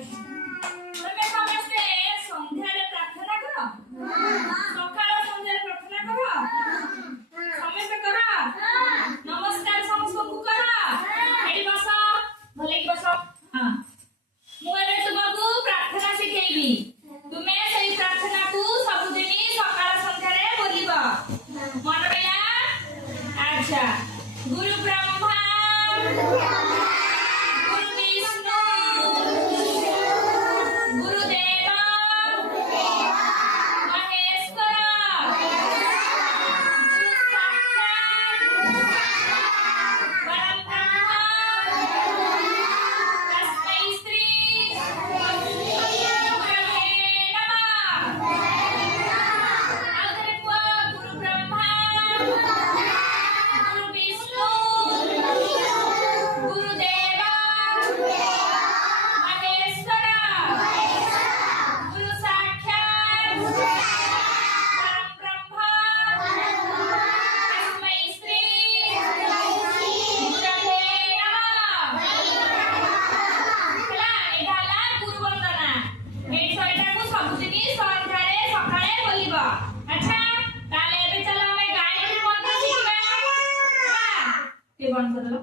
ତମେ ସମସ୍ତେ ସନ୍ଧ୍ୟାରେ ପ୍ରାର୍ଥନା କର? ସକାଳ ସନ୍ଧ୍ୟାରେ ପ୍ରାର୍ଥନା କର? ସମସ୍ତେ କର? ନମସ୍କାର ସମସ୍ତଙ୍କୁ କର? ଏଠି ବସ, ଭଲକି ବସ। ହଁ, ମୁଁ ଏବେ ତୁମକୁ ପ୍ରାର୍ଥନା ଶିଖେଇବି। ତୁମେ ସେଇ ପ୍ରାର୍ଥନାକୁ ସବୁଦିନ ସକାଳ ସନ୍ଧ୍ୟାରେ ବୋଲିବ। ମନେ ରହିଲା? ଆଚ୍ଛା। गुरु ब्रह्मा गुरु विष्णु गुरुदेव महेश्वर गुरु साक्षात् परब्रह्म तस्मै श्री गुरवे नमः। आउथरे कुह गुरु ब्रह्मा गुरु विष्णु गुरुदेव महेश्वर गुरु साक्षात् परब्रह्म तस्मै श्री गुरवे नमः। ହେଲା ଏଇଟା ହେଲା ଗୁରୁ ବନ୍ଦନା। ଏଇଟାକୁ ସବୁଦିନ ସନ୍ଧ୍ୟାରେ ସକାଳେ ବୋଲିବ। ଆଚ୍ଛା, ତାହେଲେ ଏବେ ଚାଲ ଆମେ ଗାୟତ୍ରୀ ମନ୍ତ୍ର ଶିଖିବା। ଟିକେ ବନ୍ଦ କରିଦେଲ।